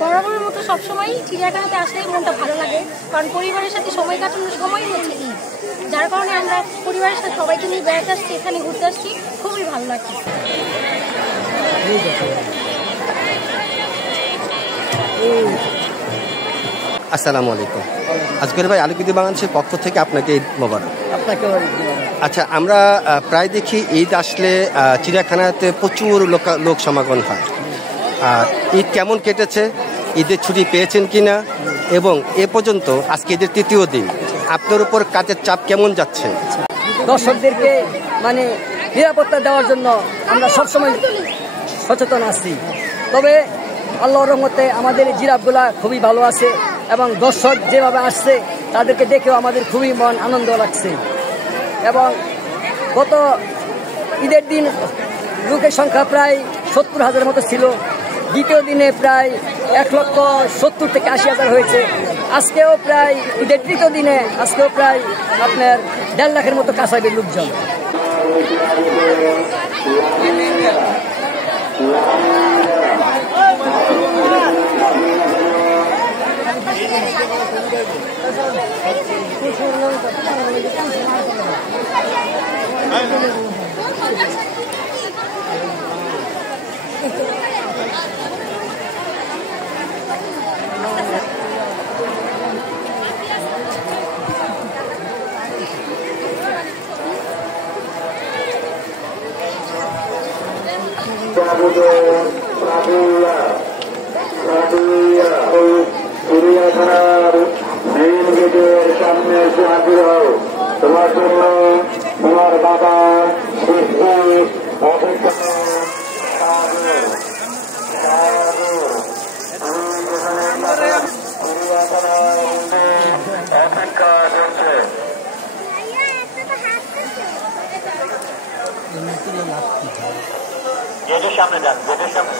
বরাবরের মতো সবসময় চিড়িয়াখানাতে আসলে মনটা ভালো লাগে, কারণ পরিবারের সাথে সময় কাটানোর সময় হচ্ছে ঈদ, যার কারণে আমরা পরিবারের সাথে সবাইকে নিয়ে বেড়াতে আসছি, এখানে ঘুরতে আসছি, খুবই ভালো লাগছে। আসসালামু আলাইকুম। আজকের ভাই আলোকিত বাংলাদেশের পক্ষ থেকে আপনাকে ঈদ মোবারক। আচ্ছা, আমরা প্রায় দেখি ঈদ আসলে চিড়িয়াখানাতে প্রচুর লোক সমাগম হয়। ঈদ কেমন কেটেছে, ঈদের ছুটি পেয়েছেন কিনা, এবং এ পর্যন্ত আজকে ঈদের তৃতীয় দিন আপনার উপর কাজের চাপ কেমন যাচ্ছে? দর্শকদেরকে মানে নিরাপত্তা দেওয়ার জন্য আমরা সবসময় সচেতন আছি, তবে আল্লাহর রহমতে আমাদের জিরাফগুলা খুবই ভালো আছে এবং দর্শক যেভাবে আসছে তাদেরকে দেখেও আমাদের খুবই মন আনন্দ লাগছে। এবং গত ঈদের দিন লোকের সংখ্যা প্রায় 70,000 মতো ছিল, দ্বিতীয় দিনে প্রায় 1,70,000 থেকে 80,000 হয়েছে। আজকেও প্রায় ঈদের তৃতীয় দিনে আজকেও প্রায় আপনার 1.5 লাখের মতো কাছাবে লোকজন। চিড়িয়াখানার মেইন গেটের সামনে এসে হাজির হও। তোমার জন্য তোমার বাবা অপেক্ষা করছে। গেটের সামনে যান, গেটের সামনে।